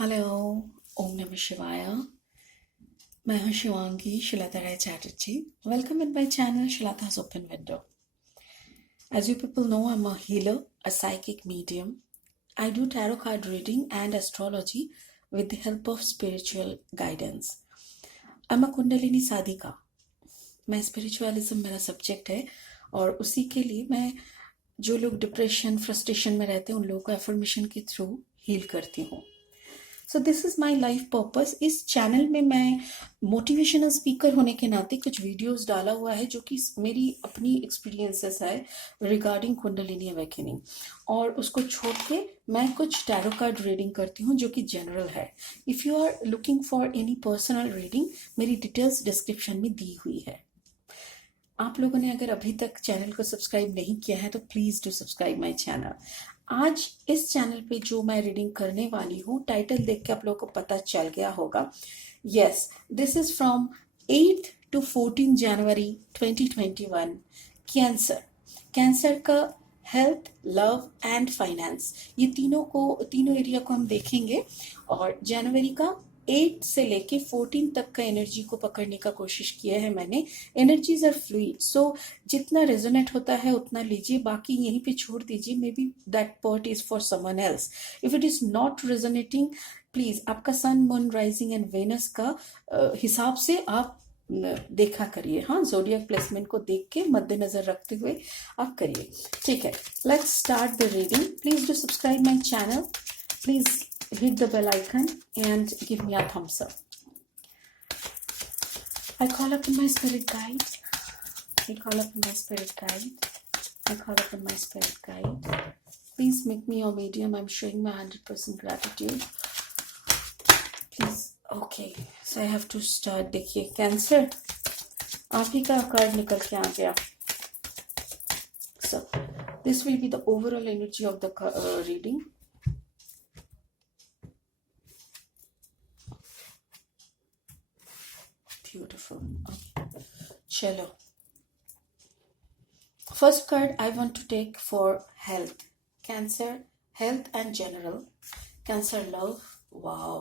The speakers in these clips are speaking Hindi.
हेलो, ओम नमः शिवाय। मैं हूं Shivangi Shilata Rai Chatterjee. Welcome in my channel Shilata's Open Window. As you people know, I'm a healer, a psychic medium. I do tarot card reading and astrology with the help of spiritual guidance. I'm a Kundalini साधिका। मैं स्पिरिचुअलिज्म मेरा सब्जेक्ट है और उसी के लिए मैं जो लोग डिप्रेशन फ्रस्ट्रेशन में रहते हैं उन लोगों को एफर्मेशन के थ्रू हील करती हूँ। So this is my life purpose. इस चैनल में मैं मोटिवेशनल स्पीकर होने के नाते कुछ वीडियोस डाला हुआ है जो कि मेरी अपनी एक्सपीरियंसेस है रिगार्डिंग कुंडलिनी अवेकनिंग, और उसको छोड़ के मैं कुछ टैरो कार्ड रीडिंग करती हूँ जो कि जनरल है। If you are looking for any personal reading, मेरी डिटेल्स डिस्क्रिप्शन में दी हुई है। आप लोगों ने अगर अभी तक चैनल को सब्सक्राइब नहीं किया है तो please do subscribe my channel. आज इस चैनल पे जो मैं रीडिंग करने वाली हूँ, टाइटल देख के आप लोगों को पता चल गया होगा। Yes, this is from 8 to 14 January 2021। Cancer, cancer का हेल्थ, लव एंड फाइनेंस, ये तीनों एरिया को हम देखेंगे। और जनवरी का 8 से लेके 14 तक का एनर्जी को पकड़ने का कोशिश किया है मैंने। एनर्जीज आर फ्लूइड, सो जितना रेजोनेट होता है उतना लीजिए, बाकी यहीं पे छोड़ दीजिए। May be that part is for someone else. If it is not resonating, please आपका सन, मून, राइजिंग एंड वेनस का हिसाब से आप देखा करिए। हाँ, जोडियक प्लेसमेंट को देख के मद्देनजर रखते हुए आप करिए, ठीक है। Let's start the reading. Please do subscribe my channel, please hit the bell icon and give me a thumbs up. I call upon my spirit guide. I call upon my spirit guide. I call upon my spirit guide. Please make me your medium. I'm showing my 100% gratitude. Please. Okay. So I have to start. देखिए, कैंसर, आप ही का कार्ड निकल के आ गया। So this will be the overall energy of the reading. Beautiful. Okay. Chalo. First card I want to take for health. Cancer, health and general. Cancer love. Wow.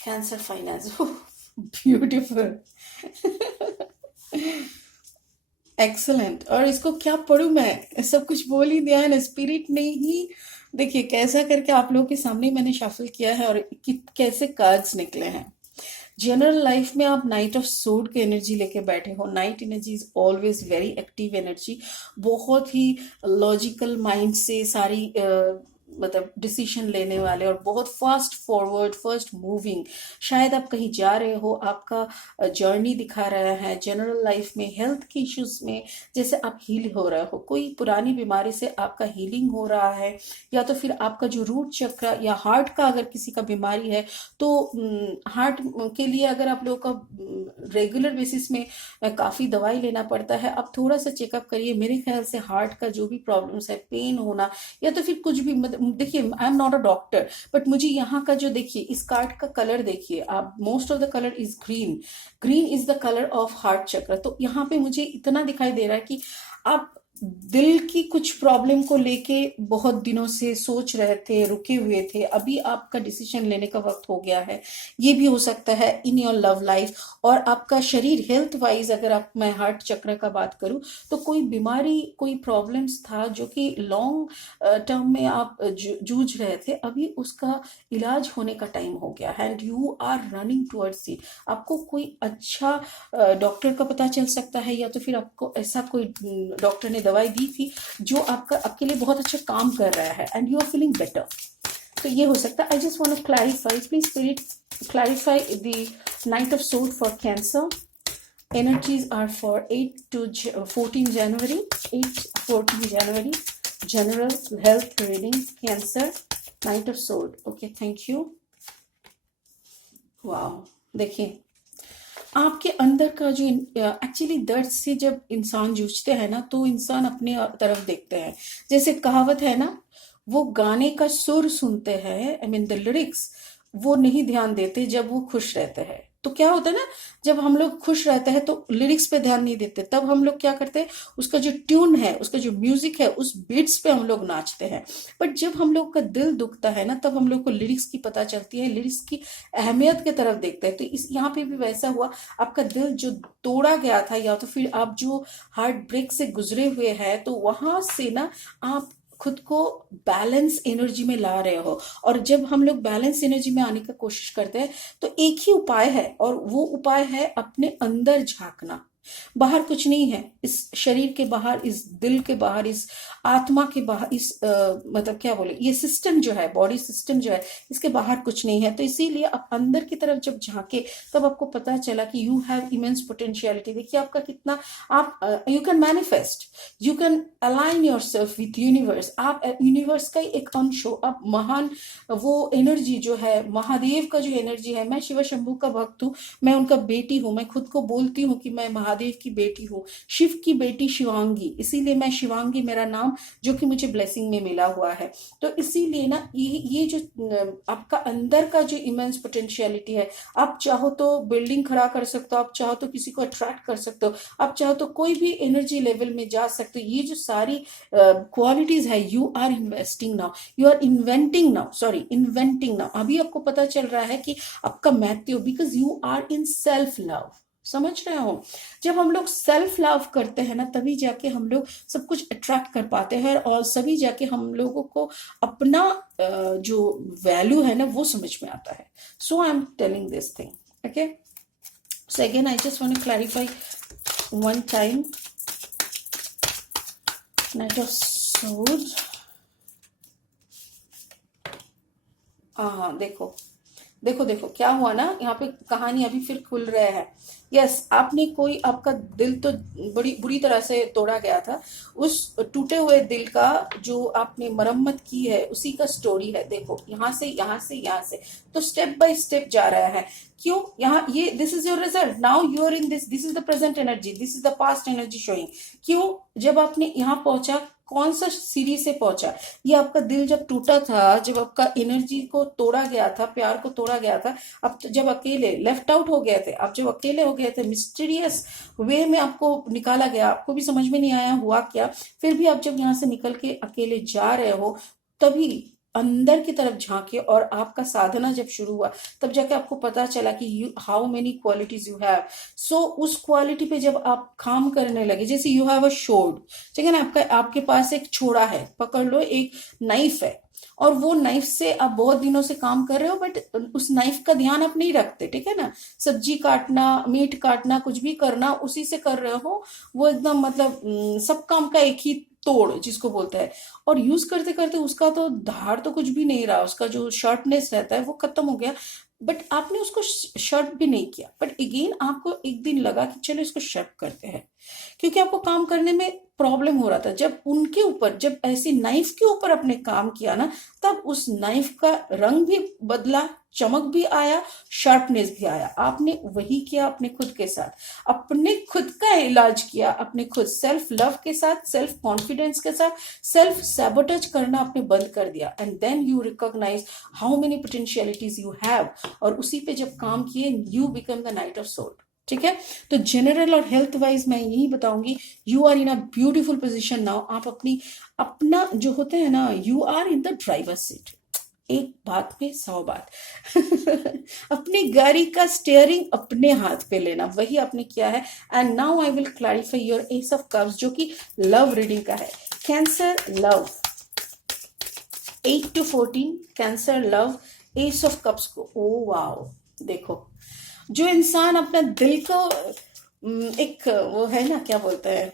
Cancer finance. Beautiful. Excellent. और इसको क्या पढ़ूं मैं? सब कुछ बोल ही दिया है ना, स्पिरिट ने ही देखिए कैसा करके आप लोगों के सामने मैंने शफल किया है और कैसे कार्ड्स निकले हैं। जनरल लाइफ में आप नाइट ऑफ सोड की एनर्जी लेके बैठे हो। Night energy is always very active energy, बहुत ही लॉजिकल माइंड से सारी मतलब डिसीजन लेने वाले और बहुत फास्ट फॉरवर्ड, फर्स्ट मूविंग। शायद आप कहीं जा रहे हो, आपका जर्नी दिखा रहा है। जनरल लाइफ में हेल्थ के इश्यूज में जैसे आप हील हो रहे हो, कोई पुरानी बीमारी से आपका हीलिंग हो रहा है, या तो फिर आपका जो रूट चक्र या हार्ट का अगर किसी का बीमारी है तो हार्ट के लिए अगर आप लोगों का रेगुलर बेसिस में काफ़ी दवाई लेना पड़ता है, आप थोड़ा सा चेकअप करिए। मेरे ख्याल से हार्ट का जो भी प्रॉब्लम्स है, पेन होना या तो फिर कुछ भी, देखिए I am not a doctor, but मुझे यहाँ का जो देखिए इस कार्ड का कलर देखिए आप, most of the colour is green. Green is the colour of heart चक्र। तो यहाँ पे मुझे इतना दिखाई दे रहा है कि आप दिल की कुछ प्रॉब्लम को लेके बहुत दिनों से सोच रहे थे, रुके हुए थे, अभी आपका डिसीजन लेने का वक्त हो गया है। ये भी हो सकता है इन योर लव लाइफ। और आपका शरीर हेल्थ वाइज, अगर आप, मैं हार्ट चक्र का बात करूं तो कोई बीमारी, कोई प्रॉब्लम्स था जो कि लॉन्ग टर्म में आप जूझ रहे थे, अभी उसका इलाज होने का टाइम हो गया है and you are running towards it. आपको कोई अच्छा डॉक्टर का पता चल सकता है, या तो फिर आपको ऐसा कोई डॉक्टर ने दवाई दी थी जो आपके लिए बहुत अच्छा काम कर रहा है and you are feeling better. तो ये हो सकता है। I just want to clarify, please spirit clarify the knight of swords for cancer. Energies are for 8 to 14 January, 8-14 January, general health reading, cancer, night of sword. Okay, thank you. Wow, देखिए आपके अंदर का जो एक्चुअली दर्द से जब इंसान जूझते हैं ना, तो इंसान अपने तरफ देखते हैं। जैसे कहावत है ना, वो गाने का सुर सुनते हैं, आई मीन द लिरिक्स, वो नहीं ध्यान देते जब वो खुश रहते हैं। तो क्या होता है ना, जब हम लोग खुश रहते हैं तो लिरिक्स पे ध्यान नहीं देते, तब हम लोग क्या करते हैं, उसका जो ट्यून है, उसका जो म्यूजिक है, उस बीट्स पे हम लोग नाचते हैं। बट जब हम लोग का दिल दुखता है ना, तब हम लोग को लिरिक्स की पता चलती है, लिरिक्स की अहमियत की तरफ देखते हैं। तो इस यहाँ पे भी वैसा हुआ, आपका दिल जो तोड़ा गया था, या तो फिर आप जो हार्ट ब्रेक से गुजरे हुए हैं, तो वहां से ना आप खुद को बैलेंस एनर्जी में ला रहे हो। और जब हम लोग बैलेंस एनर्जी में आने की कोशिश करते हैं, तो एक ही उपाय है, और वो उपाय है अपने अंदर झांकना। बाहर कुछ नहीं है, इस शरीर के बाहर, इस दिल के बाहर, इस आत्मा के बाहर, इस मतलब क्या बोले, ये सिस्टम जो है, बॉडी सिस्टम जो है, इसके बाहर कुछ नहीं है। तो इसीलिए आप अंदर की तरफ जब झांके, तब आपको पता चला कि यू हैव इमेंस पोटेंशियलिटी। देखिए आपका कितना, आप you can manifest, you can align your self with universe. आप यूनिवर्स का ही एक अंश हो, आप महान, वो एनर्जी जो है, महादेव का जो एनर्जी है। मैं शिव शंभू का भक्त हूँ, मैं उनका बेटी हूँ, मैं खुद को बोलती हूँ कि मैं महादेव की बेटी हूँ, शिव की बेटी शिवांगी, इसीलिए मैं शिवांगी मेरा नाम, जो कि मुझे ब्लेसिंग में मिला हुआ है। तो इसीलिए ना ये जो आपका अंदर का जो इमेंस पोटेंशियलिटी है, आप चाहो तो बिल्डिंग खड़ा कर सकते हो, आप चाहो तो किसी को अट्रैक्ट कर सकते हो, आप चाहो तो कोई भी एनर्जी लेवल में जा सकते हो। ये जो सारी क्वालिटीज है, you are investing now, you are inventing now, sorry inventing now. अभी आपको पता चल रहा है कि आपका Matthew, because you are in self love. समझ रहे हो, जब हम लोग सेल्फ लव करते हैं ना, तभी जाके हम लोग सब कुछ अट्रैक्ट कर पाते हैं, और सभी जाके हम लोगों को अपना जो वैल्यू है ना, वो समझ में आता है। So I am telling this thing, okay. So again I just want to clarify one time, knight of swords. हाँ, देखो देखो देखो क्या हुआ ना, यहाँ पे कहानी अभी फिर खुल रहा है। यस, आपने कोई, आपका दिल तो बड़ी बुरी तरह से तोड़ा गया था, उस टूटे हुए दिल का जो आपने मरम्मत की है, उसी का स्टोरी है। देखो यहाँ से यहाँ से यहाँ से, तो स्टेप बाय स्टेप जा रहा है। क्यों, यहाँ ये this is your result, now you are in this is the present energy, this is the past energy showing. क्यों, जब आपने यहाँ पहुंचा, कौन सा सीढ़ी से पहुंचा, ये आपका दिल जब टूटा था, जब आपका एनर्जी को तोड़ा गया था, प्यार को तोड़ा गया था, अब तो जब अकेले लेफ्ट आउट हो गए थे, आप जब अकेले हो गए थे, मिस्टीरियस वे में आपको निकाला गया, आपको भी समझ में नहीं आया हुआ क्या, फिर भी आप जब यहाँ से निकल के अकेले जा रहे हो, तभी अंदर की तरफ झांके, और आपका साधना जब शुरू हुआ, तब जाके आपको पता चला कि you how many qualities you have. So उस क्वालिटी पे जब आप काम करने लगे, जैसे यू हैव अ शोर्ड, ठीक है ना, आपके पास एक छोड़ा है, पकड़ लो, एक नाइफ है, और वो नाइफ से आप बहुत दिनों से काम कर रहे हो, बट उस नाइफ का ध्यान आप नहीं रखते, ठीक है ना, सब्जी काटना, मीट काटना, कुछ भी करना उसी से कर रहे हो, वो एकदम मतलब सब काम का एक ही तोड़ जिसको बोलते हैं, और यूज करते करते उसका तो धार तो कुछ भी नहीं रहा, उसका जो शार्पनेस रहता है वो खत्म हो गया, बट आपने उसको शर्प भी नहीं किया। बट अगेन आपको एक दिन लगा कि चलो इसको शर्प करते हैं, क्योंकि आपको काम करने में प्रॉब्लम हो रहा था। जब उनके ऊपर, जब ऐसी नाइफ के ऊपर आपने काम किया ना, तब उस नाइफ का रंग भी बदला, चमक भी आया, शार्पनेस भी आया। आपने वही किया अपने खुद के साथ, अपने खुद का इलाज किया, अपने खुद सेल्फ लव के साथ, सेल्फ कॉन्फिडेंस के साथ, सेल्फ सैबोटेज करना आपने बंद कर दिया, and then you recognise how many potentialities you have, और उसी पे जब काम किए, you become the knight of swords. ठीक है, तो जनरल और हेल्थ वाइज मैं यही बताऊंगी, you are in a beautiful position now. आप अपना जो होते हैं ना, you are in the driver seat, एक बात पे 100 बात अपनी गाड़ी का स्टीयरिंग अपने हाथ पे लेना, वही आपने किया है। And now I will clarify your S of cups, जो कि लव रीडिंग का है। Cancer love 8 to 14, cancer love S of cups को, ओ वाओ, देखो जो इंसान अपना दिल को एक वो है ना, क्या बोलते हैं,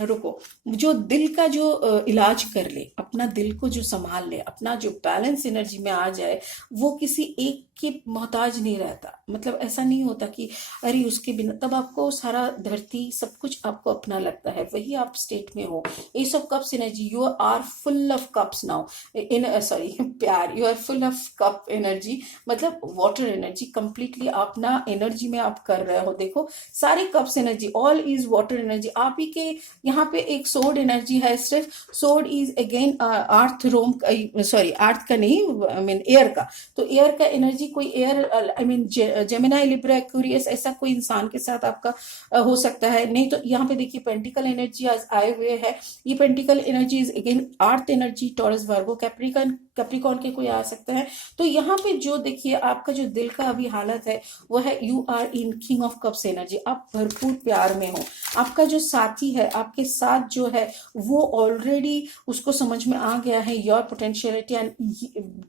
रुको, जो दिल का जो इलाज कर ले, अपना दिल को जो संभाल ले, अपना जो बैलेंस एनर्जी में आ जाए, वो किसी एक के मोहताज नहीं रहता। मतलब ऐसा नहीं होता कि अरे उसके बिना, तब आपको सारा धरती सब कुछ आपको अपना लगता है, वही आप स्टेट में हो। Ace of cups energy, you are full of cups now, in sorry प्यार, you are full of cup energy, मतलब वाटर एनर्जी कंप्लीटली अपना एनर्जी में आप कर रहे हो। देखो सारे cups energy, all is water energy. आप ही के यहाँ पे एक सोड एनर्जी है, सिर्फ सोड इज अगेन अर्थ रोम, सॉरी अर्थ का नहीं, आई मीन एयर का। तो एयर का एनर्जी, कोई air, I mean Gemini, Libra, Aquarius, ऐसा कोई इंसान के साथ आपका हो सकता है। नहीं तो यहाँ पे देखिए पेंटिकल एनर्जी आज आए हुए है, ये pentacle energy is again earth energy, taurus, Virgo, Capricorn के कोई आ सकता है। तो यहाँ पे जो देखिए आपका जो दिल का अभी हालत है वो है you are in king of cups energy, आप भरपूर प्यार में हो। आपका जो साथी है आपके साथ जो है वो ऑलरेडी उसको समझ में आ गया है your potentiality, and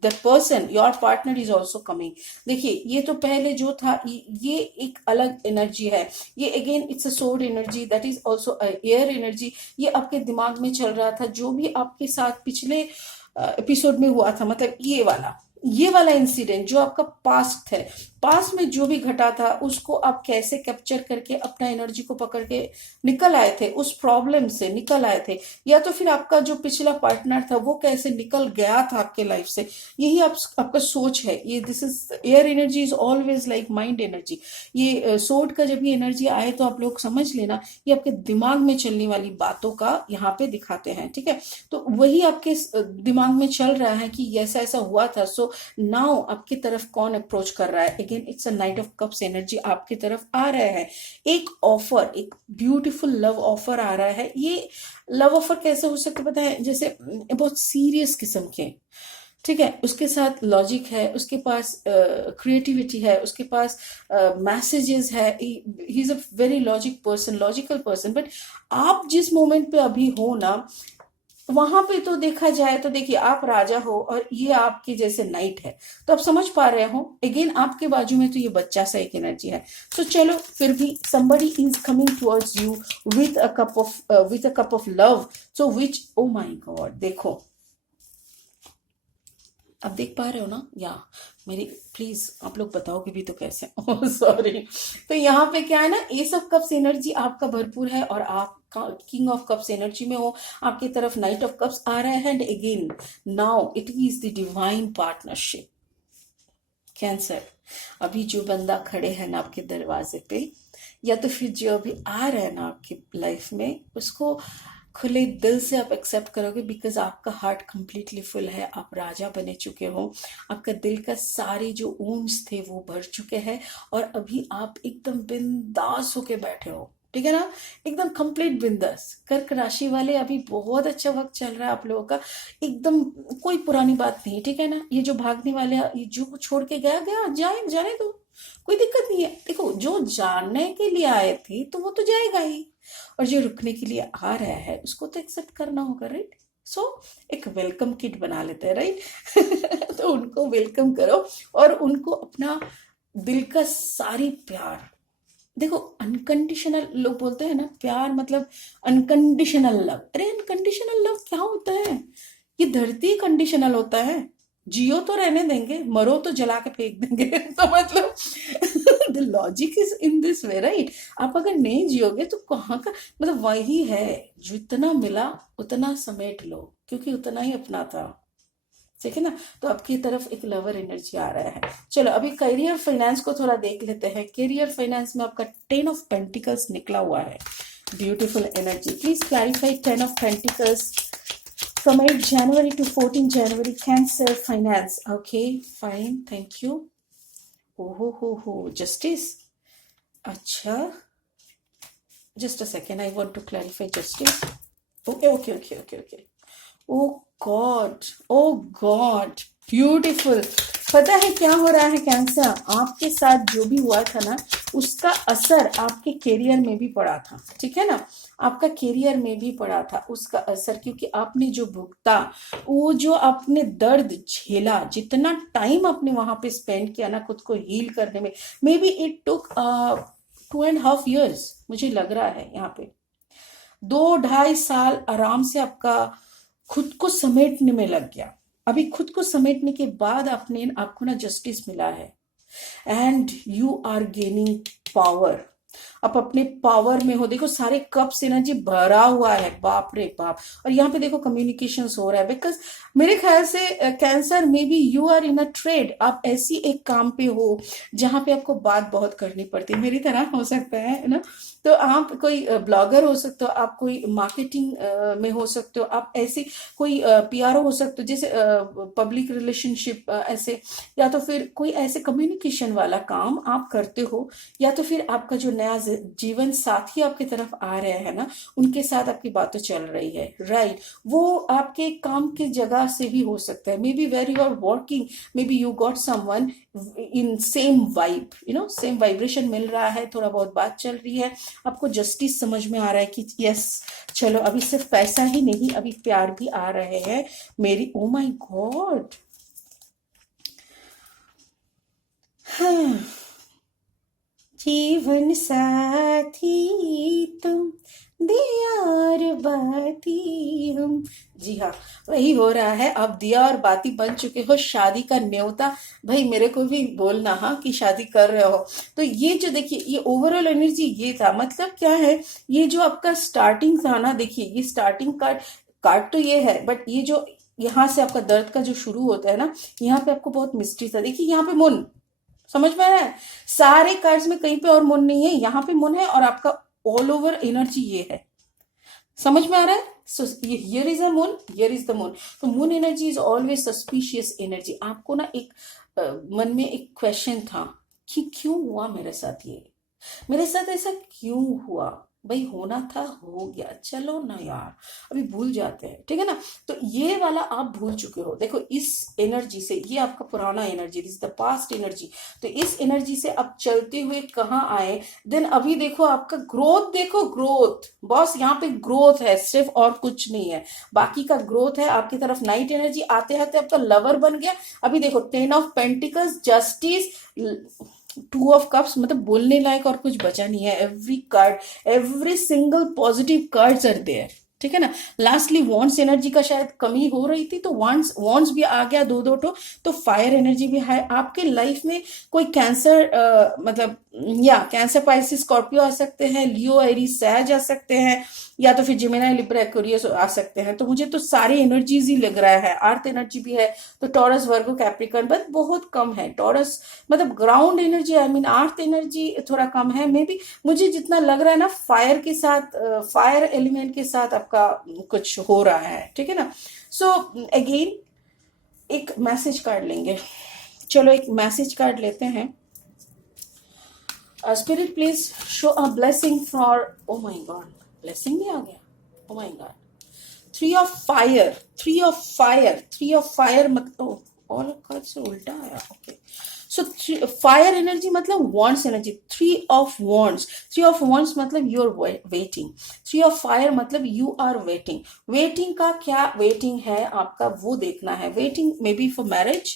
the person your partner is also coming. देखिए ये तो पहले जो था ये एक अलग एनर्जी है, ये अगेन इट्स अ सोड energy, that is also air energy. ये आपके दिमाग में चल रहा था जो भी आपके साथ पिछले एपिसोड में हुआ था, मतलब ये वाला इंसिडेंट जो आपका पास्ट है, पास्ट में जो भी घटा था उसको आप कैसे कैप्चर करके अपना एनर्जी को पकड़ के निकल आए थे, उस प्रॉब्लम से निकल आए थे, या तो फिर आपका जो पिछला पार्टनर था वो कैसे निकल गया था आपके लाइफ से। यही आपका सोच है। ये this is air energy is always like mind energy. ये सोड का जब ये एनर्जी आए तो आप लोग समझ लेना ये आपके दिमाग में चलने वाली बातों का यहाँ पे दिखाते हैं, ठीक है। तो वही आपके दिमाग में चल रहा है कि ऐसा ऐसा हुआ था। सो नाउ आपकी तरफ कौन अप्रोच कर रहा है, again it's a night of cups energy, आपकी तरफ आ रहा है एक ऑफर, एक ब्यूटीफुल लव ऑफर आ रहा है। ये लव ऑफर कैसे हो सकता है पता है, जैसे बहुत सीरियस किस्म के, ठीक है, उसके साथ लॉजिक है, उसके पास क्रिएटिविटी है, उसके पास मैसेजेस है, he is a very logical person. But आप जिस मोमेंट पे अभी हो ना, वहां पे तो देखा जाए तो देखिए आप राजा हो और ये आपके जैसे नाइट है, तो आप समझ पा रहे हो अगेन आपके बाजू में तो ये बच्चा सा एक एनर्जी है। तो चलो फिर भी somebody is coming towards you with a cup of love, so which, oh my god, देखो अब देख पा रहे हो ना, या मेरी प्लीज आप लोग बताओगे भी तो कैसे, ओह सॉरी। तो यहाँ पे क्या है ना, एस ऑफ कप्स एनर्जी आपका भरपूर है और आप किंग ऑफ कप्स एनर्जी में हो, आपकी तरफ नाइट ऑफ कप्स आ रहा है, and again now it is the divine partnership. Cancer, अभी जो बंदा खड़े हैं ना आपके दरवाजे पे, या तो फिर जो अभी आ रहा है ना आपकी लाइफ में, उसको खुले दिल से आप एक्सेप्ट करोगे, बिकॉज आपका हार्ट कंप्लीटली फुल है, आप राजा बने चुके हो, आपका दिल का सारे जो ऊंस थे वो भर चुके हैं, और अभी आप एकदम बिंदास होके बैठे हो, ठीक है ना, एकदम कंप्लीट बिंदास। कर्क राशि वाले अभी बहुत अच्छा वक्त चल रहा है आप लोगों का, एकदम कोई पुरानी बात नहीं, ठीक है ना। ये जो भागने वाले, ये जो छोड़ के गया गया, जाने दो, कोई दिक्कत नहीं है। देखो जो जानने के लिए आए थे तो वो तो जाएगा ही, और जो रुकने के लिए आ रहा है उसको तो एक्सेप्ट करना होगा, राइट। सो एक वेलकम किट बना लेते हैं, राइट। तो उनको वेलकम करो और उनको अपना दिल का सारी प्यार, देखो अनकंडीशनल लोग बोलते हैं ना प्यार मतलब अनकंडीशनल लव, अरे अनकंडीशनल लव क्या होता है, ये धरती कंडीशनल होता है, जियो तो रहने देंगे, मरो तो जला के फेंक देंगे। तो मतलब the logic is in this way, right. आप अगर नहीं जियोगे तो कहाँ का, मतलब वही है, जितना मिला उतना समेट लो, क्योंकि उतना ही अपना था, ठीक है ना। तो आपकी तरफ एक लवर एनर्जी आ रहा है। चलो अभी करियर फाइनेंस को थोड़ा देख लेते हैं। करियर फाइनेंस में आपका 10 ऑफ पेंटिकल्स निकला हुआ है, beautiful energy. Please clarify 10 of pentacles from 8 January to 14 January, Cancer finance. Okay, fine, thank you. हो, justice. अच्छा, just a second, I want to clarify justice. Okay. Oh God, beautiful. पता है क्या हो रहा है कैंसर, आपके साथ जो भी हुआ था ना उसका असर आपके करियर में भी पड़ा था, ठीक है ना, आपका करियर में भी पड़ा था उसका असर, क्योंकि आपने जो भुगता, वो जो आपने दर्द झेला, जितना टाइम आपने वहां पे स्पेंड किया ना खुद को हील करने में, may be it took 2.5 years, मुझे लग रहा है यहाँ पे 2-2.5 साल आराम से आपका खुद को समेटने में लग गया। अभी खुद को समेटने के बाद आपको ना जस्टिस मिला है, and you are gaining power. आप अपने पावर में हो, देखो सारे कप्स एनर्जी भरा हुआ है, बाप रे बाप। और यहाँ पे देखो कम्युनिकेशन हो रहा है, बिकॉज मेरे ख्याल से कैंसर में भी you are in a trade, आप ऐसी एक काम पे हो जहां पे आपको बात बहुत करनी पड़ती है, मेरी तरह हो सकता है ना। तो आप कोई ब्लॉगर हो सकते हो, आप कोई मार्केटिंग में हो सकते हो, आप ऐसे कोई पीआरओ हो सकते हो, जैसे पब्लिक रिलेशनशिप ऐसे, या तो फिर कोई ऐसे कम्युनिकेशन वाला काम आप करते हो, या तो फिर आपका जो नया जीवन साथी आपकी तरफ आ रहे हैं ना, उनके साथ आपकी बातें चल रही है, राइट। वो आपके काम की जगह से भी हो सकता है, maybe where you are working, maybe you got someone in same vibe, same vibration मिल रहा है, थोड़ा बहुत बात चल रही है, आपको जस्टिस समझ में आ रहा है कि यस चलो अभी सिर्फ पैसा ही नहीं, अभी प्यार भी आ रहे हैं मेरी। ओ माय गॉड, हाँ, जीवन साथी तुम, दिया और बाती हम। जी हाँ, वही हो रहा है, अब दिया और बाती बन चुके हो, शादी का न्योता भाई मेरे को भी बोलना, हाँ, कि शादी कर रहे हो। तो ये जो देखिए, ये ओवरऑल एनर्जी ये था, मतलब क्या है, ये जो आपका स्टार्टिंग था ना, देखिए ये स्टार्टिंग कार्ड, कार्ड तो ये है, बट ये जो यहाँ से आपका दर्द का जो शुरू होता है ना, यहाँ पे आपको बहुत मिस्ट्री था। देखिए यहाँ पे मुन, समझ में आ रहा है, सारे कार्ड्स में कहीं पे और मुन नहीं है, यहाँ पे मुन है, और आपका ऑल ओवर एनर्जी ये है, समझ में आ रहा है। So here is a moon, here is the moon. तो moon energy is always suspicious energy. आपको ना एक मन में एक क्वेश्चन था कि क्यों हुआ मेरे साथ ये, मेरे साथ ऐसा क्यों हुआ, भाई होना था हो गया, चलो ना यार, अभी भूल जाते हैं, ठीक है ना। तो ये वाला आप भूल चुके हो, देखो इस एनर्जी से, ये आपका पुराना energy, this the past energy. तो इस एनर्जी से आप चलते हुए कहाँ आए, देन अभी देखो आपका ग्रोथ, देखो ग्रोथ बॉस, यहाँ पे ग्रोथ है सिर्फ, और कुछ नहीं है, बाकी का ग्रोथ है आपकी तरफ। नाइट एनर्जी आते आते आपका लवर बन गया, अभी देखो 10 of pentacles, justice, 2 of cups, मतलब बोलने लायक और कुछ बचा नहीं है। Every card, every single positive cards are there, ठीक है ना। लास्टली वॉन्ट्स एनर्जी का शायद कमी हो रही थी, तो वॉन्ट्स वॉन्ट्स भी आ गया, दो दो तो फायर एनर्जी भी है आपके लाइफ में। कोई कैंसर मतलब या कैंसर, पाइसिस, स्कॉर्पियो आ सकते हैं, लियो, एरीज, सैज आ सकते हैं, या तो फिर जिमिनाई, लिब्रा, एक्वेरियस आ सकते हैं। तो मुझे तो सारी एनर्जीज ही लग रहा है, अर्थ एनर्जी भी है, तो टॉरस, वर्गो, कैप्रिकॉर्न, बट बहुत कम है टॉरस, मतलब ground energy, I mean earth energy थोड़ा कम है। मे बी मुझे जितना लग रहा है ना, फायर के साथ, फायर एलिमेंट के साथ आपका कुछ हो रहा है, ठीक है ना। सो अगेन एक मैसेज कार्ड लेंगे, चलो एक मैसेज कार्ड लेते हैं। Spirit please show a blessing for, oh my god, blessing भी आ गया, oh my god. 3 of fire, 3 of fire, 3 of fire, मतलब ऑल कार्ड्स उल्टा आया, ओके। सो फायर एनर्जी मतलब wands energy, 3 of wands, 3 of wands मतलब you are waiting, 3 of fire मतलब यू आर वेटिंग। वेटिंग का क्या वेटिंग है आपका, वो देखना है। Waiting may be for marriage,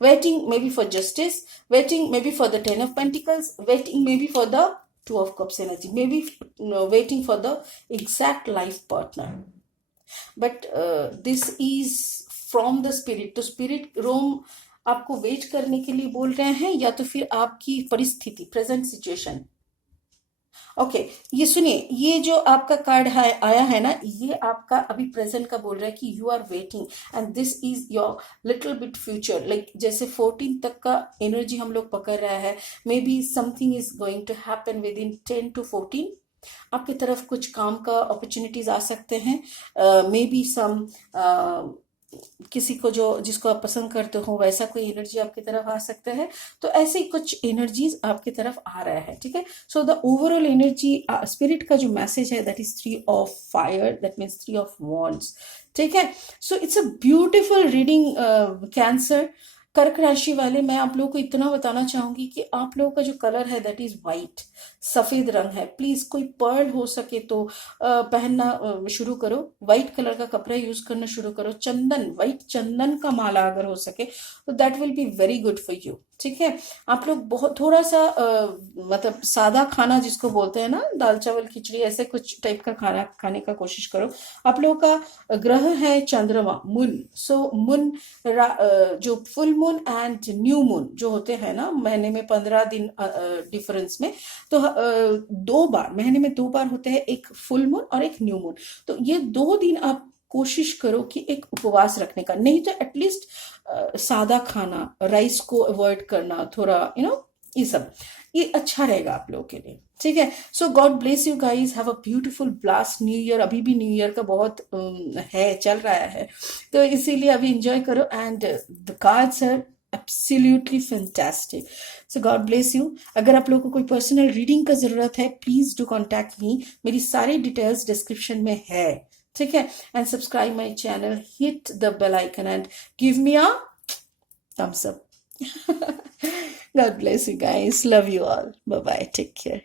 waiting maybe for justice, waiting maybe for the 10 of pentacles, waiting maybe for the 2 of cups energy, maybe waiting for the exact life partner, but this is from the spirit। तो spirit रोम आपको वेट करने के लिए बोल रहे हैं, या तो फिर आपकी परिस्थिति, प्रेजेंट सिचुएशन। ओके ये सुनिए, ये जो आपका कार्ड आया है ना, ये आपका अभी प्रेजेंट का बोल रहा है कि you are waiting, and this is your little bit future, like जैसे 14 तक का एनर्जी हम लोग पकड़ रहा है, maybe something is going to happen within 10 to 14। आपकी तरफ कुछ काम का अपॉर्चुनिटीज आ सकते हैं, मे बी सम किसी को जो जिसको आप पसंद करते हो वैसा कोई एनर्जी आपकी तरफ आ सकता है। तो ऐसे कुछ एनर्जीज आपकी तरफ आ रहा है, ठीक है। So the overall energy, spirit का जो मैसेज है, that is 3 of fire, that means 3 of wands, ठीक है। So it's a beautiful reading cancer. कर्क राशि वाले, मैं आप लोगों को इतना बताना चाहूंगी कि आप लोगों का जो कलर है दैट इज वाइट, सफेद रंग है, प्लीज कोई पर्ल हो सके तो पहनना शुरू करो, व्हाइट कलर का कपड़ा यूज करना शुरू करो, चंदन, व्हाइट चंदन का माला अगर हो सके तो that will be very good for you. ठीक है, आप लोग बहुत थोड़ा सा मतलब सादा खाना जिसको बोलते हैं ना, दाल चावल खिचड़ी ऐसे कुछ टाइप का खाना खाने का कोशिश करो। आप लोगों का ग्रह है चंद्रमा, मून, सो मून, जो full moon and new moon जो होते हैं ना, महीने में 15 दिन डिफरेंस में, तो 2 बार महीने में 2 बार होते हैं, एक फुल मून और एक न्यू मून। तो ये 2 दिन आप कोशिश करो कि एक उपवास रखने का, नहीं तो एटलीस्ट सादा खाना, राइस को अवॉइड करना थोड़ा, ये सब, ये अच्छा रहेगा आप लोगों के लिए। ठीक है, so God bless you guys, have a beautiful blast new year. अभी भी न्यू ईयर का बहुत है, चल रहा है, तो इसीलिए अभी एंजॉय करो। And the cards are absolutely fantastic, so God bless you. अगर आप लोगों को कोई पर्सनल रीडिंग का जरूरत है, प्लीज डू कॉन्टैक्ट मी, मेरी सारी डिटेल्स डिस्क्रिप्शन में है। ठीक है, and subscribe my channel, hit the bell icon and give me a thumbs up. God bless you guys. Love you all. Bye bye. Take care.